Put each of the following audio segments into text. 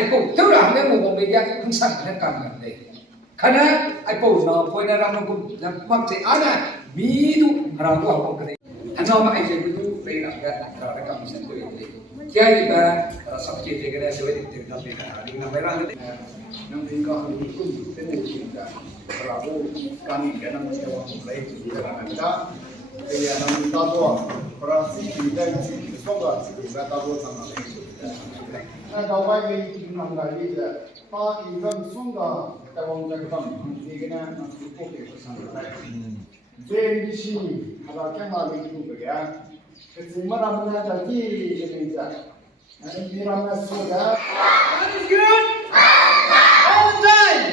ipo tu ram le mo be ya kung sang na kam na le khana ipo no poi na ram ko mak che ana mi du ra ko ko kre ano ma ai je du pe na ga ra ka mi san ko ye kya ni ba sab ke je ga se we de na pe na ri na me ra de nang din ka hu ku te ne chi da ra ko ka ni ga na mo se wa ko le ji ra na da pe ya na mi ta to pra si ki da chi so ga si ba ta bo sa na le那到外面平常来的，把一份送到在我们这个方面，这个呢，那是不给不上来。这一期他把干嘛的都不干，这怎么他们那叫第一个名字？那你让他说的。That is good. All the time.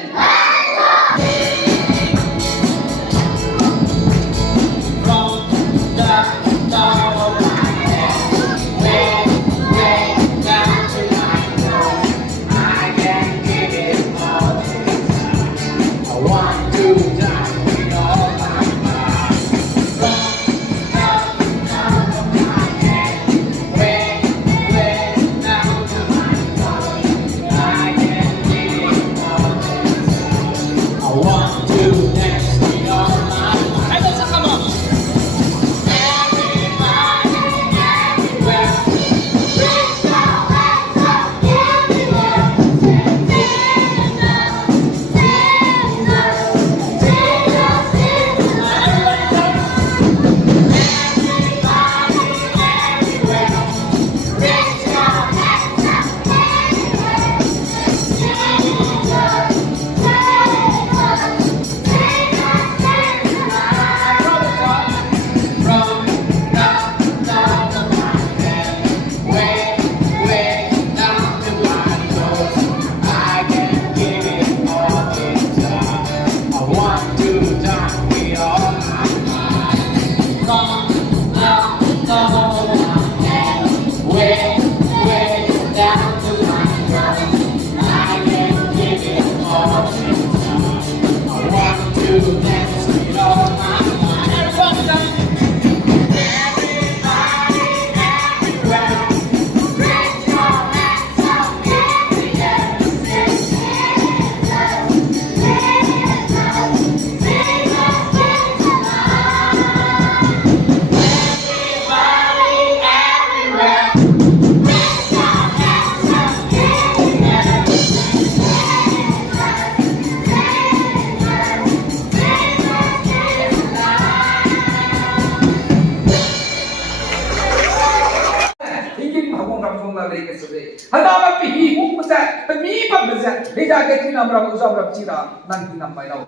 Hana pi hu masa mi pa masa beja ke ti nam ram usam ram chira nan ti nam pai nau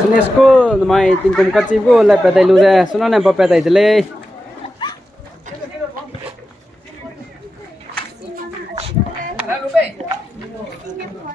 Sune school mai tingkum kachi go la pa dai lu de sunan pa pa dai le